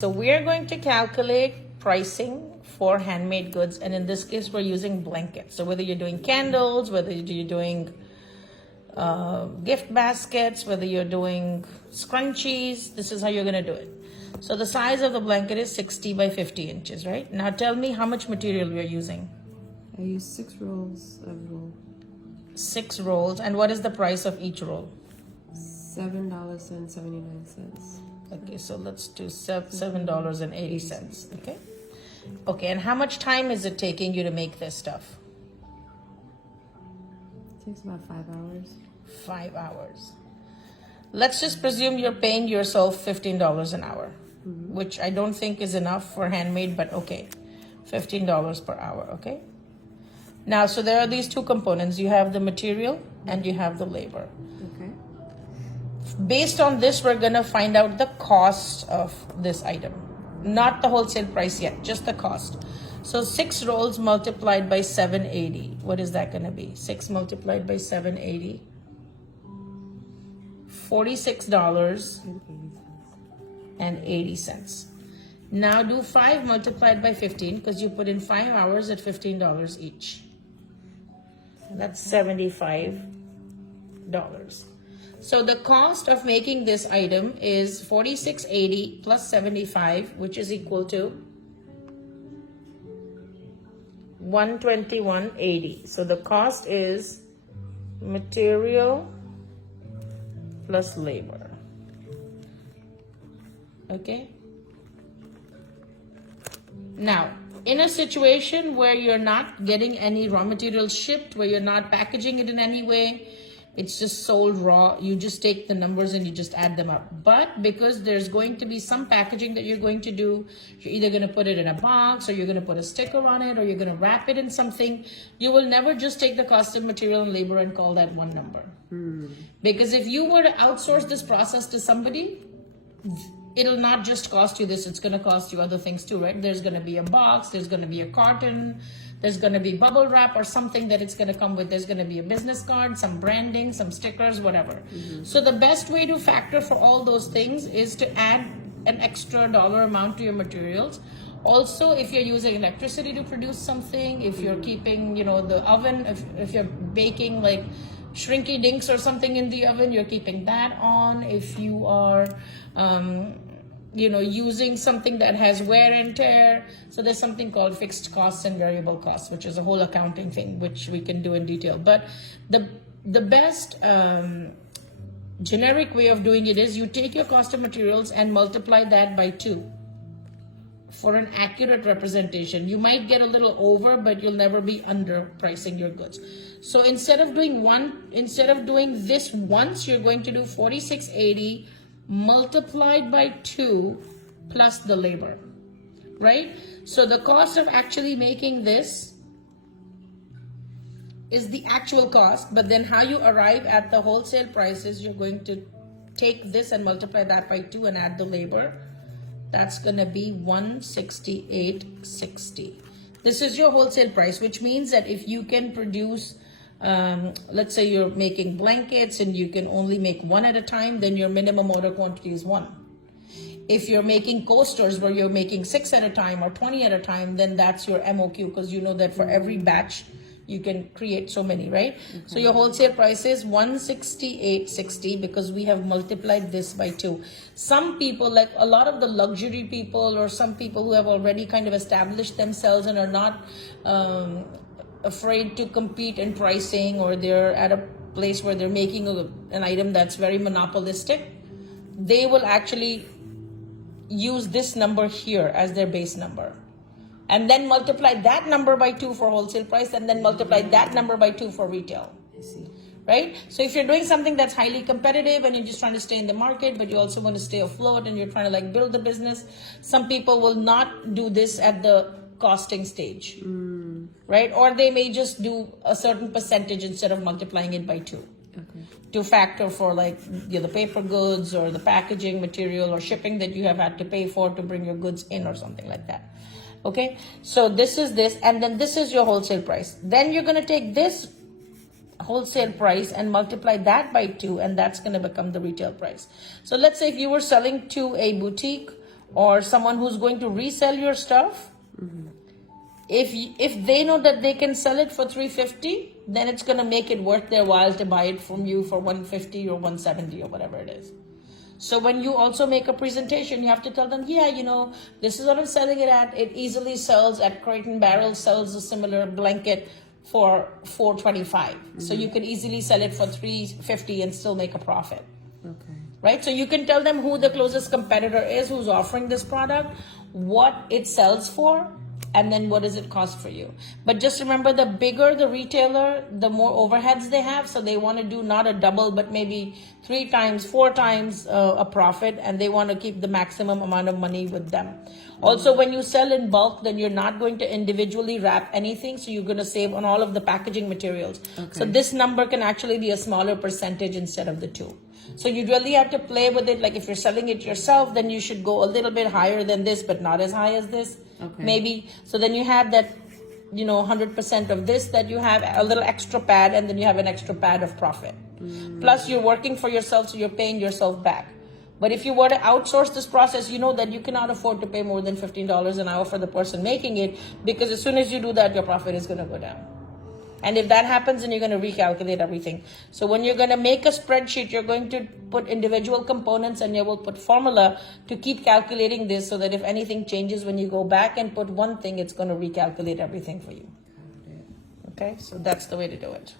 So we are going to calculate pricing for handmade goods, and in this case we're using blankets. So whether you're doing candles, whether you're doing gift baskets, whether you're doing scrunchies, this is how you're going to do it. So the size of the blanket is 60 by 50 inches, right? Now tell me how much material you're using. I use 6 rolls of roll. 6 rolls. And what is the price of each roll? $7.79. Okay, so let's do $7.80. Okay. Okay, and how much time is it taking you to make this stuff? It takes about 5 hours. 5 hours. Let's just presume you're paying yourself $15 an hour, which I don't think is enough for handmade, but okay. $15 per hour, okay? Now, so there are these two components. You have the material and you have the labor. Okay. Based on this, we're going to find out the cost of this item. Not the wholesale price yet, just the cost. So 6 rolls multiplied by 780. What is that going to be? 6 multiplied by 780. $46.80. Now do 5 multiplied by 15 because you put in 5 hours at $15 each. That's $75. So the cost of making this item is $46.80 plus 75, which is equal to $121.80. So the cost is material plus labor. Okay. Now, in a situation where you're not getting any raw materials shipped, where you're not packaging it in any way, it's just sold raw, you just take the numbers and you just add them up. But because there's going to be some packaging that you're going to do, you're either going to put it in a box, or you're going to put a sticker on it, or you're going to wrap it in something, you will never just take the cost of material and labor and call that one number. Because if you were to outsource this process to somebody, it'll not just cost you this, it's going to cost you other things too, right? There's going to be a box, there's going to be a carton, there's going to be bubble wrap or something that it's going to come with. There's going to be a business card, some branding, some stickers, whatever. So the best way to factor for all those things is to add an extra dollar amount to your materials. Also, if you're using electricity to produce something, if you're keeping, the oven, if you're baking like shrinky dinks or something in the oven, you're keeping that on. If you are using something that has wear and tear, so there's something called fixed costs and variable costs, which is a whole accounting thing which we can do in detail. But the best generic way of doing it is you take your cost of materials and multiply that by 2 for an accurate representation. You might get a little over, but you'll never be underpricing your goods. So instead of doing this once, you're going to do $46.80 multiplied by 2 plus the labor, right? So the cost of actually making this is the actual cost, but then how you arrive at the wholesale prices, you're going to take this and multiply that by 2 and add the labor. That's going to be $168.60. This is your wholesale price, which means that if you can produce, let's say you're making blankets and you can only make 1 at a time, then your minimum order quantity is 1. If you're making coasters where you're making 6 at a time or 20 at a time, then that's your MOQ, because you know that for every batch you can create so many, right? Okay. So your wholesale price is $168.60 because we have multiplied this by 2. Some people, like a lot of the luxury people or some people who have already kind of established themselves and are not afraid to compete in pricing, or they're at a place where they're making an item that's very monopolistic, they will actually use this number here as their base number, and then multiply that number by 2 for wholesale price, and then multiply that number by 2 for retail. I see. Right? So if you're doing something that's highly competitive and you're just trying to stay in the market, but you also want to stay afloat and you're trying to build the business, some people will not do this at the costing stage, right? Or they may just do a certain percentage instead of multiplying it by 2. Okay. To factor for the paper goods or the packaging material or shipping that you have had to pay for to bring your goods in or something like that. Okay, so this is this, and then this is your wholesale price. Then you're going to take this wholesale price and multiply that by 2, and that's going to become the retail price. So let's say if you were selling to a boutique or someone who's going to resell your stuff, if they know that they can sell it for $350, then it's going to make it worth their while to buy it from you for $150 or $170 or whatever it is. So when you also make a presentation, you have to tell them, yeah, you know, this is what I'm selling it at. It easily sells at Crate and Barrel, sells a similar blanket for $425. So you could easily sell it for $350 and still make a profit. Okay. Right? So you can tell them who the closest competitor is who's offering this product, what it sells for, and then what does it cost for you. But just remember, the bigger the retailer, the more overheads they have. So they want to do not a double, but maybe 3 times, 4 times a profit, and they want to keep the maximum amount of money with them. Also, when you sell in bulk, then you're not going to individually wrap anything. So you're going to save on all of the packaging materials. Okay. So this number can actually be a smaller percentage instead of the 2. So you really have to play with it. Like if you're selling it yourself, then you should go a little bit higher than this, but not as high as this. Okay. Maybe. So then you have that, 100% of this, that you have a little extra pad, and then you have an extra pad of profit. Plus you're working for yourself, so you're paying yourself back. But if you were to outsource this process, you know that you cannot afford to pay more than $15 an hour for the person making it, because as soon as you do that, your profit is going to go down. And if that happens, then you're going to recalculate everything. So when you're going to make a spreadsheet, you're going to put individual components, and you will put formula to keep calculating this, so that if anything changes, when you go back and put one thing, it's going to recalculate everything for you. Okay, so that's the way to do it.